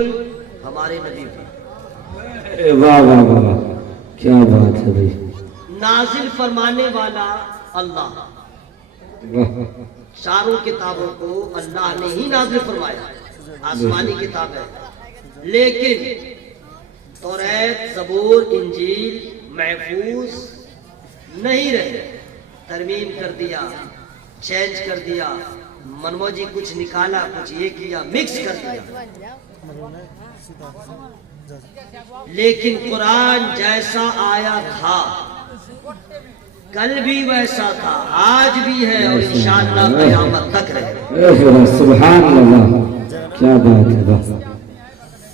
ہمارے نبی پر واہ واہ واہ کیا بات ہے بھائی، نازل فرمانے والا اللہ، چاروں کتابوں کو اللہ نے ہی نازل فرمایا، آسمانی کتاب ہے، لیکن توریت، زبور، انجیل محفوظ نہیں رہے، ترمیم کر دیا، چینج کر دیا، منموجی کچھ نکالا، کچھ یہ کیا، مکس کر دیا۔ لیکن قرآن جیسا آیا تھا کل بھی ویسا تھا، آج بھی ہے اور انشاءاللہ قیامت تک رہے۔ سبحان اللہ، کیا بات ہے بھائی۔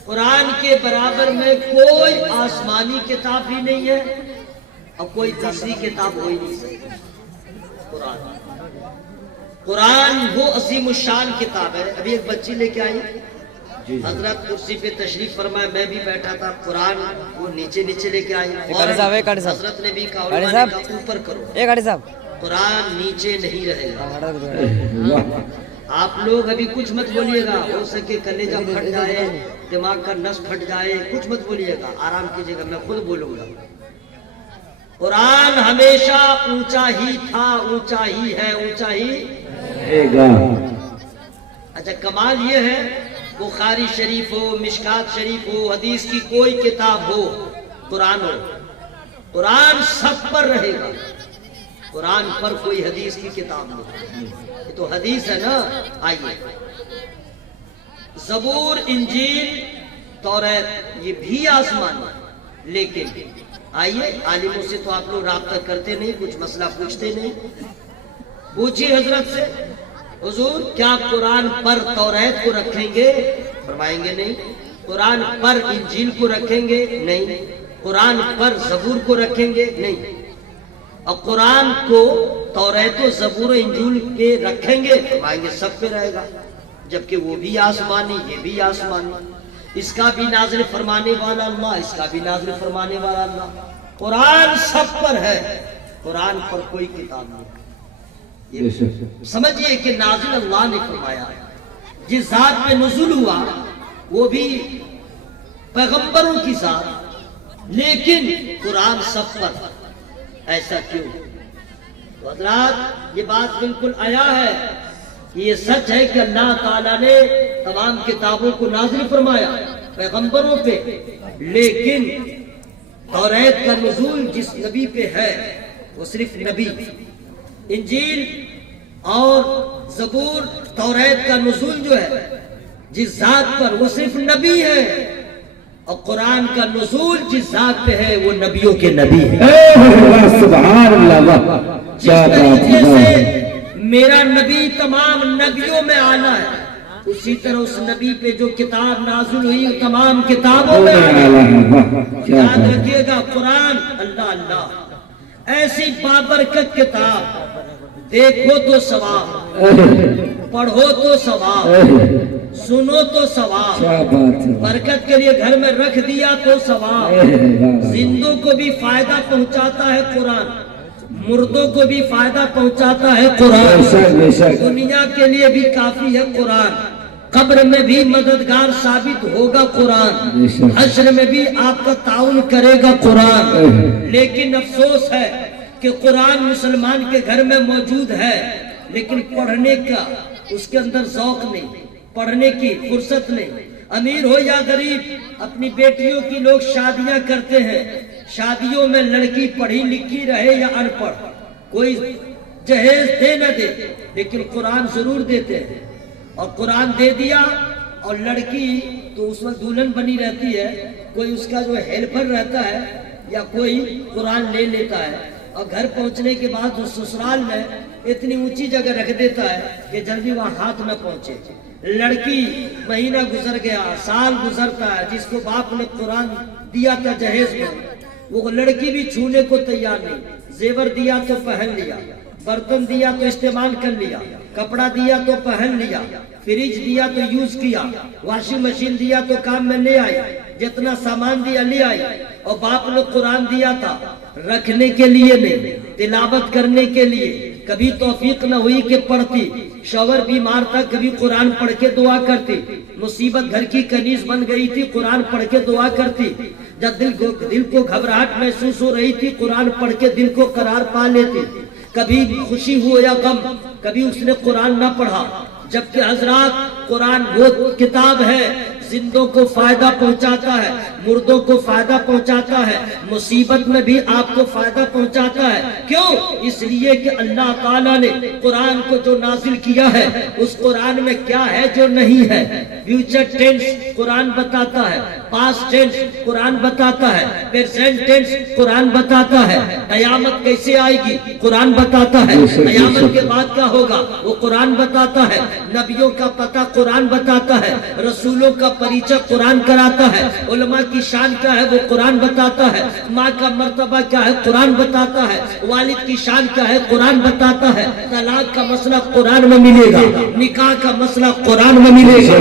قرآن کے برابر میں کوئی آسمانی کتاب بھی نہیں ہے اور کوئی تیسری کتاب ہو ہی نہیں سکتی۔ قرآن وہ عظیم الشان کتاب ہے۔ ابھی ایک بچی لے کے آئی، حضرت کرسی پہ تشریف فرمائے، میں بھی بیٹھا تھا، قرآن وہ نیچے نیچے لے کے آئی، حضرت نے بھی کہا علماء نے کہا اوپر کرو، قرآن نیچے نہیں رہے گا۔ آپ لوگ ابھی کچھ مت بولیے گا، ہو سکے کلیجہ پھٹ جائے، دماغ کا نس پھٹ جائے، کچھ مت بولیے گا، آرام کیجیے گا، میں خود بولوں گا۔ قرآن ہمیشہ اونچا ہی تھا، اونچا ہی ہے، اونچا ہی رہے گا۔ اچھا کمال یہ ہے، بخاری شریف ہو، مشکات شریف ہو، حدیث کی کوئی کتاب ہو، قرآن ہو، قرآن سب پر رہے گا، قرآن پر کوئی حدیث کی کتاب ہو، یہ تو حدیث ہے نا۔ آئیے، زبور، انجیل، توریت یہ بھی آسمان ہے، لیکن آئیے عالموں سے تو آپ لوگ رابطہ کرتے نہیں، کچھ مسئلہ پوچھتے نہیں، پوچھیے حضرت سے، حضور کیا قرآن پر توریت کو رکھیں گے؟ فرمائیں گے نہیں۔ قرآن پر انجیل کو رکھیں گے؟ نہیں۔ قرآن پر زبور کو رکھیں گے؟ نہیں۔ اور قرآن کو توریت و زبور و انجیل کے رکھیں گے؟ فرمائیں گے سب پہ رہے گا، جبکہ وہ بھی آسمانی، یہ بھی آسمانی، اس کا بھی نازل فرمانے والا اللہ، اس کا بھی نازل فرمانے والا اللہ۔ قرآن سب پر ہے، قرآن پر کوئی کتاب نہیں۔ سمجھئے کہ نازل اللہ نے فرمایا، جس ذات پہ نزول ہوا وہ بھی پیغمبروں کی ذات، لیکن قرآن سب پر، ایسا کیوں؟ تو حضرات یہ بات بالکل آیا ہے، یہ سچ ہے کہ اللہ تعالیٰ نے تمام کتابوں کو نازل فرمایا پیغمبروں پہ، لیکن توریت کا نزول جس نبی پہ ہے وہ صرف نبی، انجیل اور زبور توریت کا نزول جو ہے جس ذات پر وہ صرف نبی ہے، اور قرآن کا نزول جس ذات پہ ہے وہ نبیوں کے نبی ہے۔ سبحان اللہ، جس طریقے سے میرا نبی تمام نبیوں میں اعلیٰ ہے، اسی طرح اس نبی پہ جو کتاب نازل ہوئی تمام کتابوں میں اعلیٰ ہے۔ یاد رکھیے گا قرآن اللہ اللہ ایسی بابرکت کتاب، دیکھو تو ثواب، پڑھو تو ثواب، سنو تو ثواب، برکت کے لیے گھر میں رکھ دیا تو ثواب، زندوں کو بھی فائدہ پہنچاتا ہے قرآن، مردوں کو بھی فائدہ پہنچاتا ہے قرآن، دنیا کے لیے بھی کافی ہے قرآن، قبر میں بھی مددگار ثابت ہوگا قرآن، حشر میں بھی آپ کا تعاون کرے گا قرآن۔ لیکن افسوس ہے کہ قرآن مسلمان کے گھر میں موجود ہے، لیکن پڑھنے کا اس کے اندر ذوق نہیں، پڑھنے کی فرصت نہیں۔ امیر ہو یا غریب، اپنی بیٹیوں کی لوگ شادیاں کرتے ہیں، شادیوں میں لڑکی پڑھی لکھی رہے یا ان پڑھ، کوئی جہیز دے نہ دے، لیکن قرآن ضرور دیتے ہیں، اور قرآن دے دیا اور لڑکی تو اس وقت دلہن بنی رہتی ہے، کوئی اس کا جو ہیلپر رہتا ہے یا کوئی قرآن لے لیتا ہے، اور گھر پہنچنے کے بعد جو سسرال میں اتنی اونچی جگہ رکھ دیتا ہے کہ جلدی وہاں ہاتھ نہ پہنچے۔ لڑکی مہینہ گزر گیا، سال گزرتا ہے، جس کو باپ نے قرآن دیا تھا جہیز میں، وہ لڑکی بھی چھونے کو تیار نہیں، زیور دیا تو پہن لیا، برتن دیا تو استعمال کر لیا، کپڑا دیا تو پہن لیا، فریج دیا تو یوز کیا، واشنگ مشین دیا تو کام میں لے آئی، جتنا سامان دیا لے آئی، اور باپ نے قرآن دیا تھا رکھنے کے لیے نہیں، تلاوت کرنے کے لیے، کبھی توفیق نہ ہوئی کہ پڑھتی، شوہر بیمار تھا کبھی قرآن پڑھ کے دعا کرتی، مصیبت گھر کی کنیز بن گئی تھی قرآن پڑھ کے دعا کرتی، جب دل کو گھبراہٹ محسوس ہو رہی تھی قرآن پڑھ کے دل کو قرار پا لیتی، کبھی خوشی ہو یا غم کبھی اس نے قرآن نہ پڑھا، جبکہ حضرات قرآن وہ کتاب ہے زندوں کو فائدہ پہنچاتا ہے، مردوں کو فائدہ پہنچاتا ہے، مصیبت میں بھی آپ کو فائدہ پہنچاتا ہے۔ کیوں؟ اس لیے کہ اللہ تعالیٰ نے قرآن کو جو نازل کیا ہے اس قرآن میں کیا ہے جو نہیں ہے۔ فیوچر ٹینس قرآن بتاتا ہے، پاسٹ ٹینس قرآن بتاتا ہے، پریزنٹ ٹینس قرآن بتاتا ہے، قیامت کیسے آئے گی قرآن بتاتا ہے، قیامت کے بعد کیا ہوگا وہ قرآن بتاتا ہے، نبیوں کا پتہ قرآن بتاتا ہے، رسولوں کا پریچہ قرآن کراتا ہے، علماء کی شان کیا ہے وہ قرآن بتاتا ہے، ماں کا مرتبہ کیا ہے قرآن بتاتا ہے، والد کی شان کیا ہے قرآن بتاتا ہے، طلاق کا مسئلہ قرآن میں ملے گا، نکاح کا مسئلہ قرآن میں ملے گا،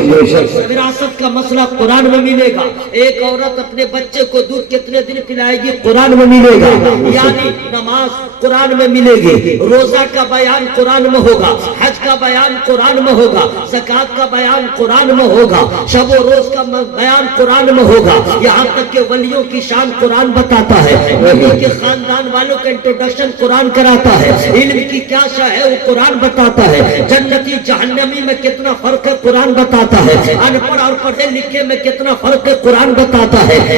وراثت کا مسئلہ قرآن میں ملے گا، ایک عورت اپنے بچے کو دودھ کتنے دن پلائے گی قرآن میں ملے گا، یعنی نماز قرآن میں ملے گی، روزہ کا بیان قرآن میں ہوگا، حج کا بیان قرآن میں ہوگا، زکوٰۃ کا بیان قرآن میں ہوگا، شب و روز کا بیان قرآن میں ہوگا، یہاں تک کہ ولیوں کی شان قرآن بتاتا ہے، نبی کے خاندان والوں کا انٹروڈکشن قرآن کراتا ہے، علم کی کیا شاہ ہے وہ قرآن بتاتا ہے، جنتی جہنمی میں کتنا فرق ہے قرآن بتاتا ہے، ان پڑھ اور پڑھے لکھے میں کتنا فرق ہے قرآن بتاتا ہے،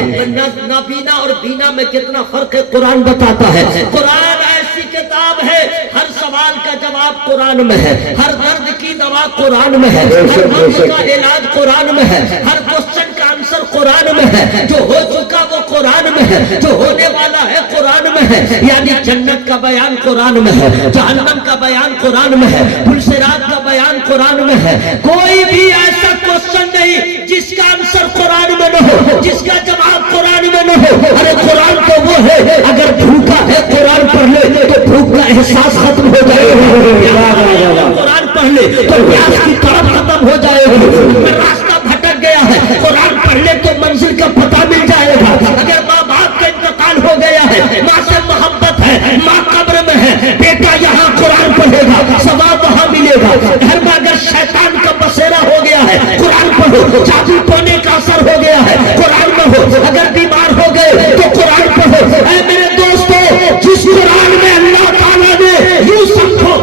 نابینا اور بینا میں کتنا فرق ہے قرآن بتاتا ہے۔ قرآن ایسی کتاب ہے ہر سوال کا جواب قرآن میں ہے، ہر درد کی دوا قرآن میں ہے، ہر غم کا علاج قرآن میں ہے، ہر کوسچن کا آنسر قرآن میں ہے، جو ہو چکا وہ قرآن میں ہے، جو ہونے والا ہے قرآن میں ہے، یعنی جنت کا بیان قرآن میں ہے، جہنم کا بیان قرآن میں ہے، پلسرات کا بیان قرآن میں ہے۔ کوئی بھی ایسا کوسچن نہیں جس کا آنسر قرآن میں نہ ہو، جس کا جواب قرآن میں نہ ہو۔ ارے قرآن تو وہ ہے اگر بھوکا ہے قرآن پڑھ لے تو بھوک کا احساس ختم ہو جائے گا، قرآن پڑھ لے تو پیاس کی طرف ختم ہو جائے گا، راستہ بھٹک گیا ہے قرآن پڑھ لے تو منزل کا پتہ مل جائے گا، اگر ماں باپ کا انتقال ہو گیا ہے ماں سے محبت ہے ماں قبر میں ہے بیٹا یہاں قرآن پڑھے گا ثواب وہاں ملے گا، گھر میں اگر شیطان کا بسیرا ہو گیا ہے قرآن پڑھو، جادو ٹونے کا اثر ہو گیا ہے قرآن میں ہو، اگر بیمار ہو گئے تو قرآن پڑھو۔ اے میرے دوستو جس قرآن میں اللہ تعالیٰ نے یوں سمجھو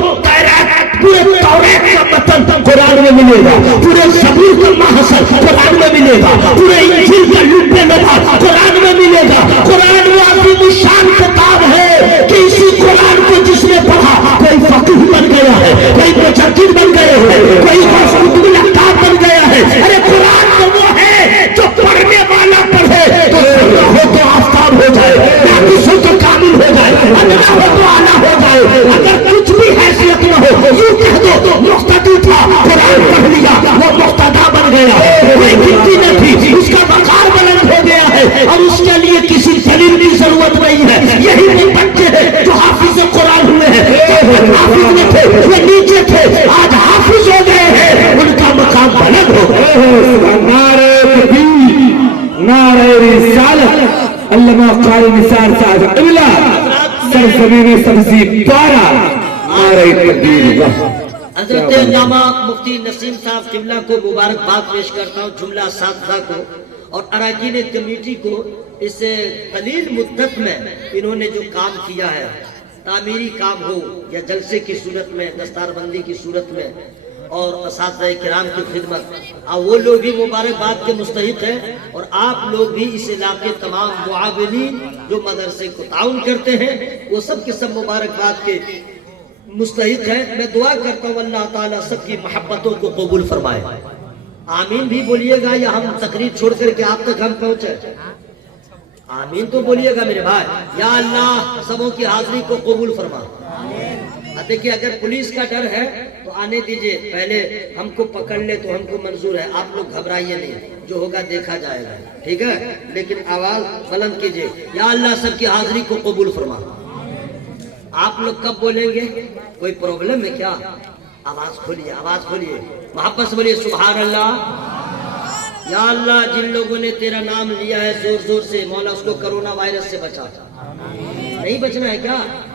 پورے توریت کا متن قرآن میں ملے گا، پورے زبور کا محصر قرآن میں ملے گا، پورے انجیل کا لبے نبات قرآن میں ملے گا۔ قرآن وہ عظیم الشان کتاب ہے کہ اسی قرآن کو جس نے پڑھا کوئی فقیہ بن گیا ہے، کوئی مجدد بن گئے ہے، کوئی غوث قطب الاقطاب بن گیا ہے۔ ارے قرآن تو وہ ہے جو پڑھنے والا پڑھے تو سننا ہو تو آفتاب ہو جائے، ناقص ہو تو کامل ہو جائے، ادنا ہو تو اعلیٰ ہو جائے، اگر کچھ بھی حیثیت نہ ہو یوں کہہ دو مقتدی تھا قرآن پڑھ لیا وہ مقتدا بن گیا، کوئی گنتی نہ تھی اس کا وقار بلند ہو گیا ہے، اور اس کے لیے کسی دلیل کی ضرورت نہیں ہے۔ یہی وہ بچے ہیں جو حافظ قرآن ہوئے ہیں، حافظ میں تھے وہ نیچے تھے آج حافظ ہو گئے ہیں، ان کا مقام بلند ہو گیا۔ نعرہ تکبیر، نعرہ رسالت، علامہ قاری نثار صاحب قبلہ سرزمین سبزی پارا، نعرہ تکبیر۔ حضرت علامہ مفتی نسیم صاحب قبلہ کو مبارکباد پیش کرتا ہوں، جملہ اساتذہ کو اور اراکین کمیٹی کو۔ اس قلیل مدت میں انہوں نے جو کام کیا ہے، تعمیری کام ہو یا جلسے کی صورت میں، دستار بندی کی صورت میں، اور اساتذہ کرام کی خدمت، وہ لوگ بھی مبارکباد کے مستحق ہیں، اور آپ لوگ بھی اس علاقے تمام معاونین جو مدرسے کو تعاون کرتے ہیں وہ سب کے سب مبارکباد کے مستحق ہے۔ میں دعا کرتا ہوں اللہ تعالیٰ سب کی محبتوں کو قبول فرمائے۔ آمین بھی بولیے گا یا ہم تقریر چھوڑ کر کے آپ تک ہم پہنچے؟ آمین تو بولیے گا میرے بھائی۔ یا اللہ سبوں کی حاضری کو قبول فرما۔ دیکھیے اگر پولیس کا ڈر ہے تو آنے دیجئے، پہلے ہم کو پکڑ لے تو ہم کو منظور ہے، آپ لوگ گھبرائیے نہیں، جو ہوگا دیکھا جائے گا، ٹھیک ہے؟ لیکن آواز بلند کیجئے، یا اللہ سب کی حاضری کو قبول فرما۔ آپ لوگ کب بولیں گے؟ کوئی پرابلم ہے کیا؟ آواز کھولیے، آواز کھولیے، محبت سے بولیے سبحان اللہ۔ یا اللہ جن لوگوں نے تیرا نام لیا ہے زور زور سے، مولا اس کو کرونا وائرس سے بچا۔ نہیں بچنا ہے کیا؟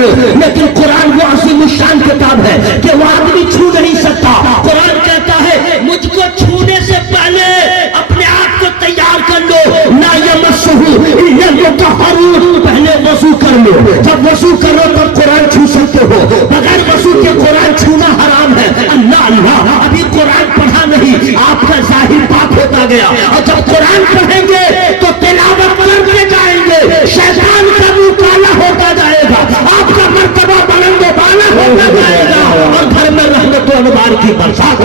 لو، لیکن قرآن وہ عظیم الشان کتاب ہے کہ وہ آدمی چھو نہیں سکتا. قرآن کہتا ہے مجھ کو چھونے سے پہلے اپنے آپ کو تیار کر لو. لا یمسہ الا المطہرون، پہلے وضو کر لو. جب وضو کرو تب قرآن چھو سکتے ہو. بغیر وضو کے قرآن چھونا حرام ہے. اللہ اللہ، ابھی قرآن پڑھا نہیں، آپ کا ظاہر پاک ہوتا گیا. اور جب قرآن پڑھیں گے تو تلاوت کرتے جائیں گے، شیطان کا منہ کالا ہوتا جائے گا، آپ کا مرتبہ بلند و بالا ہوتا جائے گا، اور گھر میں رحمت و انوار کی برسات.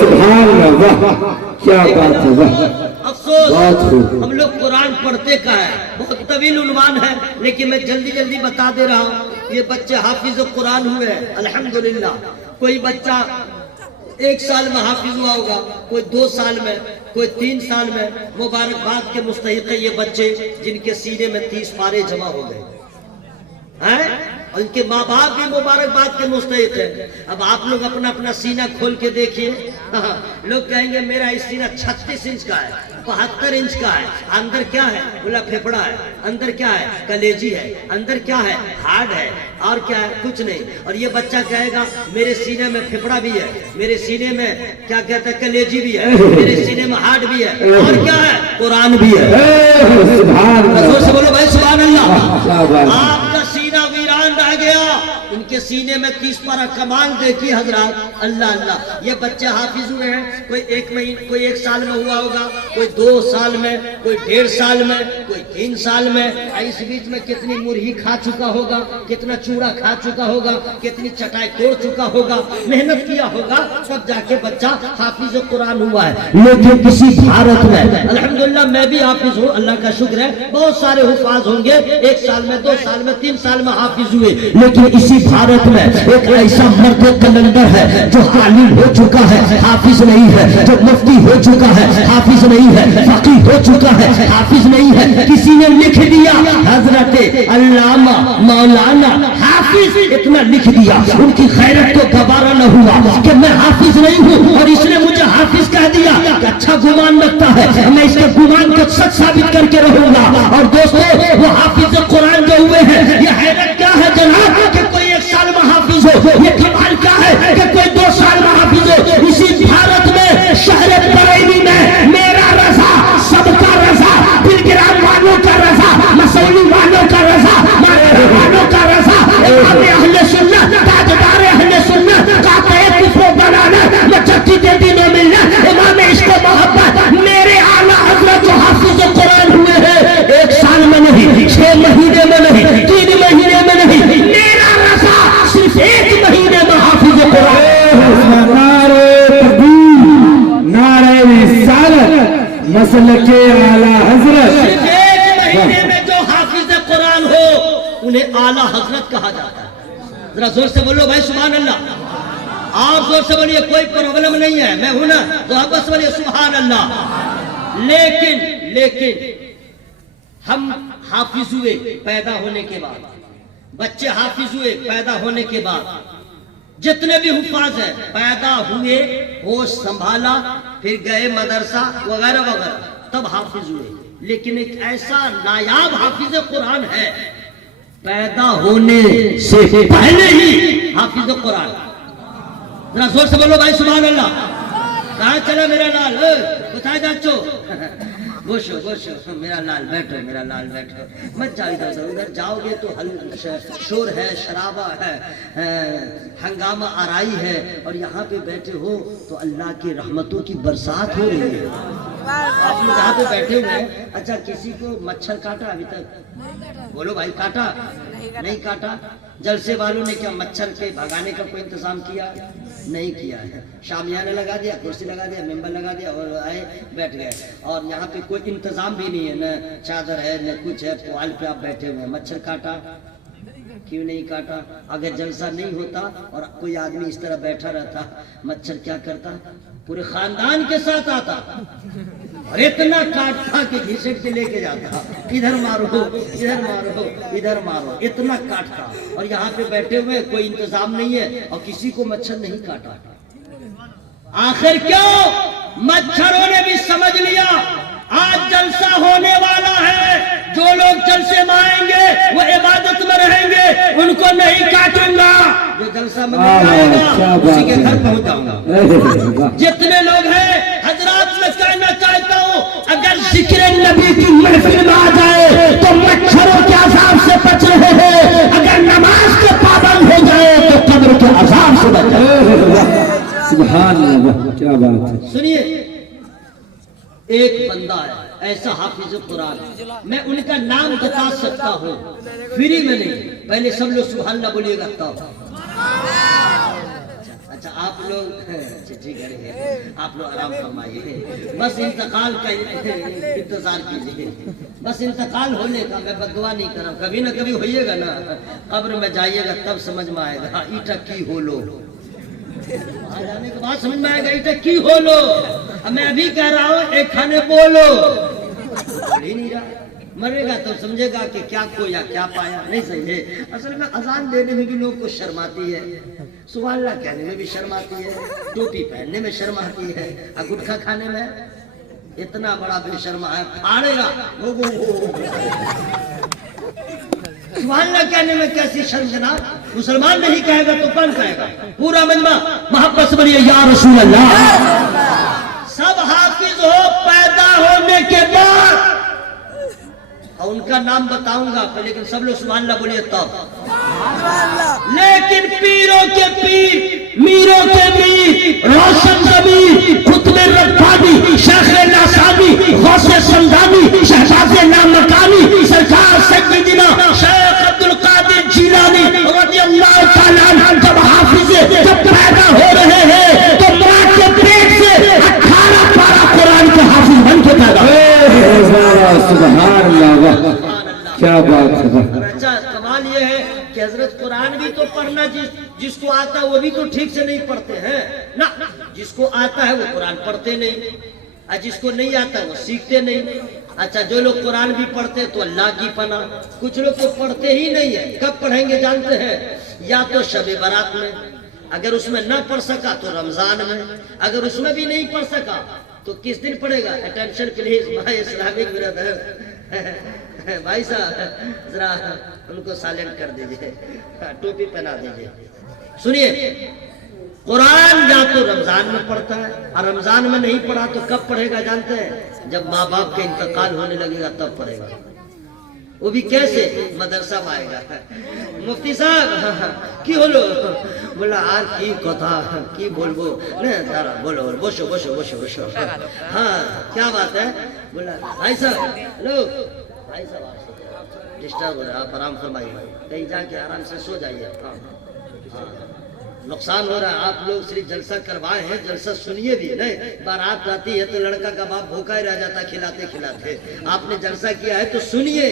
سبحان اللہ، کیا بات ہے. واہ، افسوس بات خوب. ہم لوگ قرآن پڑھتے کا ہے، بہت طویل عنوان ہے لیکن میں جلدی جلدی بتا دے رہا ہوں. یہ بچے حافظ قرآن ہوئے ہیں الحمدللہ. کوئی بچہ 1 سال میں حافظ ہوا ہوگا، کوئی 2 سال میں، کوئی 3 سال میں. مبارکباد کے مستحق ہیں یہ بچے جن کے سینے میں 30 پارے جمع ہو گئے ہیں، اور ان کے ماں باپ بھی مبارکباد کے مستحق ہیں. اب آپ لوگ اپنا اپنا سینہ کھول کے دیکھیے. لوگ کہیں گے میرا اس سینہ 36 انچ کا ہے، 72 انچ کا ہے. اندر کیا ہے؟ بولا پھیپڑا ہے. اندر کیا ہے؟ کلیجی ہے. اندر کیا ہے؟ ہارڈ ہے. اور کیا ہے؟ کچھ نہیں. اور یہ بچہ کہے گا میرے سینے میں پھیپڑا بھی ہے، میرے سینے میں کیا کہتا ہے کلیجی بھی ہے، میرے سینے میں ہارڈ بھی ہے، اور کیا ہے؟ قرآن بھی ہے. رسول سے بولو بھائی سبحان اللہ. آپ کا سینہ ویران رہ گیا، ان کے سینے میں 30 پارہ. کمال دیکھیے حضرات، اللہ اللہ. یہ بچے حافظ ہوئے ہیں، کوئی 1 مہینے، کوئی 1 سال میں ہوا ہوگا، کوئی 2 سال میں، کوئی 1.5 سال میں، کوئی 3 سال میں. اس بیچ میں کتنی مرہی کھا چکا ہوگا، کتنا چوڑا کھا چکا ہوگا، کتنی چٹائی توڑ چکا ہوگا، محنت کیا ہوگا، سب جا کے بچہ حافظ قرآن ہوا ہے. لیکن کسی بھارت میں الحمدللہ میں بھی حافظ ہوں، اللہ کا شکر ہے. بہت سارے حفاظ ہوں گے 1 سال میں، 2 سال میں، 3 سال میں حافظ ہوئے. لیکن اسی بھارت میں ایک ایسا مرد کلندر ہے جو عالم ہو چکا ہے، حافظ نہیں ہے، جو مفتی ہو چکا ہے، حافظ نہیں ہے، فقیہ ہو چکا ہے، حافظ نہیں ہے. کسی نے لکھ دیا حضرت علامہ مولانا حافظ، اتنا لکھ دیا، ان کی غیرت کو گوارا نہ ہوا کہ میں حافظ نہیں ہوں اور اس نے مجھے حافظ کہہ دیا. اچھا گمان لگتا ہے، میں اس کے گمان کو سچ ثابت کر کے رہوں گا. اور دوستو وہ حافظ قرآن جو ہوئے ہیں، یہ حیرت کیا ہے جناب کہ کوئی 1 سال میں حافظ ہو، یہ کمال کیا ہے کہ کوئی 2 سال میں حافظ ہو. اسی بھارت میں شہر بریلی میں میرا رضا، سب کا رضا، بلگرام والوں کا رضا، مسولی والوں کا رضا، مارے والوں کا رضا، امام اہل سنت، تاجدار اہل سنت، قاطع کفر و ضلالت، مجدد دین و ملت، امام عشق و محبت، میرے اعلیٰ حضرت جو حافظ قرآن ہوئے ہیں 1 سال میں نہیں، 6 مہینے میں نہیں، 3 مہینے میں نہیں، میرا رضا صرف 1 مہینے میں حافظ قرآن. نعرہ تکبیر، نعرہ رسالت، مسلک اعلیٰ حضرت. صرف 1 مہینے میں جو حافظ قرآن ہو انہیں اعلیٰ حضرت کہا جاتا ہے. ذرا زور سے بولو بھائی سبحان اللہ. اور زور سے بولیے کوئی پرابلم نہیں ہے، میں ہوں نا تو آپ بس بولیے سبحان اللہ. لیکن ہم حافظ ہوئے پیدا ہونے کے بعد، بچے حافظ ہوئے پیدا ہونے کے بعد، جتنے بھی حفاظ ہیں پیدا ہوئے، ہوش سنبھالا، پھر گئے مدرسہ وغیرہ وغیرہ، تب حافظ ہوئے. لیکن ایک ایسا نایاب حافظ قرآن ہے پیدا ہونے سے پہلے ہی حافظ قرآن. ذرا زور سے بولو بھائی سبحان اللہ. کہاں چلا میرا لال؟ بتائے جاچو گوشو میرا لال بیٹھو، میرا لال بیٹھو، مت جاؤ ادھر ادھر. جاؤ گے تو شور ہے، شرابہ ہے، ہنگامہ آرائی ہے، اور یہاں پہ بیٹھے ہو تو اللہ کی رحمتوں کی برسات ہو رہی ہے. آپ لوگ یہاں پہ بیٹھے ہوئے ہیں. اچھا کسی کو مچھر کاٹا ابھی تک؟ بولو بھائی کاٹا؟ نہیں کاٹا. جلسے والوں نے کیا مچھر کے بھگانے کا کوئی انتظام کیا؟ نہیں کیا ہے. شامیانہ لگا دیا، کرسی لگا دیا، ممبر لگا دیا اور آئے بیٹھ گئے. اور یہاں پہ کوئی انتظام بھی نہیں ہے، نہ چادر ہے نہ کچھ ہے، پوال پہ آپ بیٹھے ہوئے ہیں. مچھر کاٹا؟ کیوں نہیں کاٹا؟ اگر جلسہ نہیں ہوتا اور کوئی آدمی اس طرح بیٹھا رہتا، مچھر کیا کرتا؟ پورے خاندان کے ساتھ آتا اور اتنا کاٹتا کہ گھسٹ کے لے کے جاتا، ادھر مارو ادھر مارو ادھر مارو، اتنا کاٹتا. اور یہاں پہ بیٹھے ہوئے کوئی انتظام نہیں ہے اور کسی کو مچھر نہیں کاٹا. آخر کیوں؟ مچھروں نے بھی سمجھ لیا آج جلسہ ہونے والا ہے، جو لوگ جلسے میں آئیں گے وہ عبادت میں رہیں گے، ان کو نہیں کاٹوں گا۔ جو جلسہ میں آئے گا اسی کے گھر پہنچ جاؤں گا۔ جتنے لوگ ہیں حضرات، میں کہنا چاہتا ہوں اگر ذکر نبی کی محفل میں آ جائے تو مچھروں کے عذاب سے بچ رہے ہیں، اگر نماز کے پابند ہو جائے تو قبر کے عذاب سے بچ رہے ہیں۔ سبحان اللہ، کیا بات ہے۔ سنیے، ایک بندہ ہے ایسا حافظ قرآن، میں ان کا نام بتا سکتا ہوں فری میں نہیں، پہلے سب لوگ سبحان اللہ بولیے گا تب۔ اچھا آپ لوگ چٹھی کریں گے، آپ لوگ آرام فرمائیے، بس انتقال کا انتظار کیجیے، بس انتقال ہونے کا، میں بددعا نہیں کر رہا ہوں، کبھی نہ کبھی ہوئیے گا نا، قبر میں جائیے گا تب سمجھ میں آئے گا ایٹا کی ہو لو، جانے کے بعد سمجھ میں آئے گا ایٹا کی ہو لو۔ اب میں ابھی کہہ رہا ہوں ایک کھانے بولو، بول ہی نہیں رہا، مرے گا تو سمجھے گا کہ کیا کھویا کیا پایا، نہیں سمجھے۔ اصل میں اذان دینے میں بھی لوگ کو شرم آتی ہے، سبحان اللہ کہنے میں بھی شرم آتی ہے، ٹوپی پہننے میں شرم آتی ہے، گٹکا کھانے میں اتنا بڑا بے شرما ہے، پھاڑے گا سبحان اللہ کہنے میں کیسی شرم جناب، مسلمان نہیں کہے گا تو کون کہے گا؟ پورا مجمع محبت سے بولیے یا رسول اللہ۔ سب حافظ ہو پیدا ہونے کے بعد، اور ان کا نام بتاؤں گا لیکن سب لوگ سبحان اللہ بولیے تب۔ لیکن پیروں کے پیر، میروں کے میر، روشن ضمیر، قطب ربانی، شیخ ناصابی، غوث سمدانی، شہباز لامکانی، سرکار سیدنا شیخ عبدالقادر جیلانی رضی اللہ تعالیٰ عنہ جب حافظ جب پیدا ہو رہے ہیں تو ماں کے پیٹ سے 18 پارہ قرآن کے حافظ بن کے پیدا ہوئے۔ سبحان اللہ، کیا بات ہے۔ اچھا کمال یہ ہے کہ حضرت قرآن بھی تو پڑھنا جس کو آتا ہے وہ بھی تو ٹھیک سے نہیں پڑھتے ہیں نا، جس کو آتا ہے وہ قرآن پڑھتے نہیں، اور جس کو نہیں آتا وہ سیکھتے نہیں۔ اچھا جو لوگ قرآن بھی پڑھتے تو اللہ کی پناہ، کچھ لوگ تو پڑھتے ہی نہیں ہیں، کب پڑھیں گے جانتے ہیں؟ یا تو شب برات میں، اگر اس میں نہ پڑھ سکا تو رمضان میں، اگر اس میں بھی نہیں پڑھ سکا تو کس دن پڑھے گا؟ Attention please my Islamic brother, بھائی صاحب ذرا ان کو سائلنٹ کر دیجئے، ٹوپی پہنا دیجئے۔ سنیے، قرآن یا تو رمضان میں پڑھتا ہے، اور رمضان میں نہیں پڑھا تو کب پڑھے گا جانتے ہیں؟ جب ماں باپ کا انتقال ہونے لگے گا تب پڑھے گا، وہ بھی کیسے؟ مدرسہ میں آئے گا، مفتی صاحب کی ہلو بولا آر کی کتا کی بولبو دارا بولو بوشو بوشو بوشو بوشو، ہاں کیا بات ہے؟ بولا بھائی صاحب ہلو، بھائی صاحب ڈسٹرب ہو رہا ہے، آپ آرام فرمائیے، کہیں جا کے آرام سے سو جائیے، نقصان ہو رہا ہے، آپ لوگ صرف جلسہ کروائے ہیں، جلسہ سنیے بھی نہیں، بارات آتی ہے تو لڑکا کا باپ بھوکا ہی رہ جاتا کھلاتے کھلاتے، آپ نے جلسہ کیا ہے تو سنیے۔